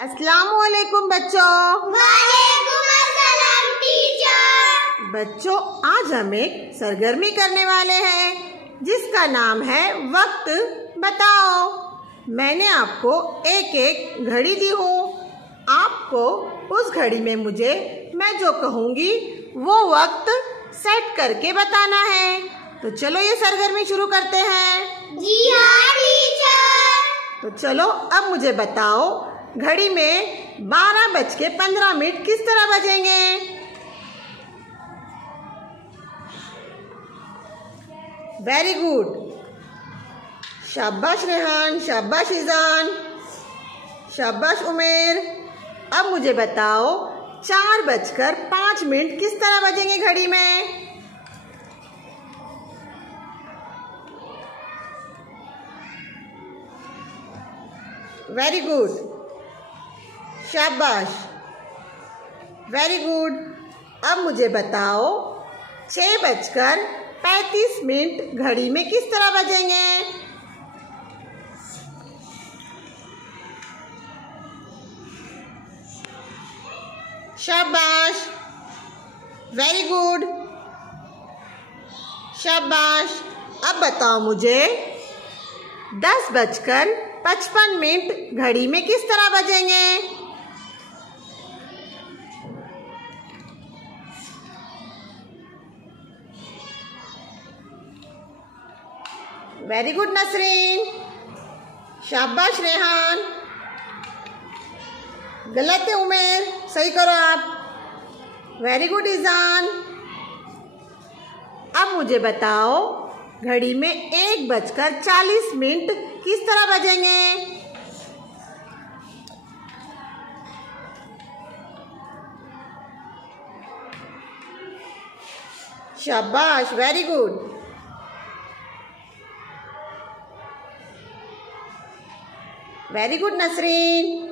अस्सलामुअलैकुम बच्चों। वालेकुम अस्सलाम टीचर। बच्चों, आज हम एक सरगर्मी करने वाले हैं जिसका नाम है वक्त बताओ। मैंने आपको एक एक घड़ी दी हो। आपको उस घड़ी में मुझे मैं जो कहूँगी वो वक्त सेट करके बताना है। तो चलो ये सरगर्मी शुरू करते हैं। जी हाँ टीचर। तो चलो अब मुझे बताओ, घड़ी में 12:15 किस तरह बजेंगे? वेरी गुड, शाबाश रेहान, शाबाश ईजान, शाबाश उमेर। अब मुझे बताओ 4:05 किस तरह बजेंगे घड़ी में? वेरी गुड, शाबाश, वेरी गुड। अब मुझे बताओ 6:35 घड़ी में किस तरह बजेंगे? शाबाश, वेरी गुड, शाबाश। अब बताओ मुझे 10:55 घड़ी में किस तरह बजेंगे? वेरी गुड नसरीन, शाबाश रेहान, गलत है उमेर, सही करो आप। Very good Izan. अब मुझे बताओ घड़ी में 1:40 किस तरह बजेंगे? शाबाश, very good, very good Nasreen.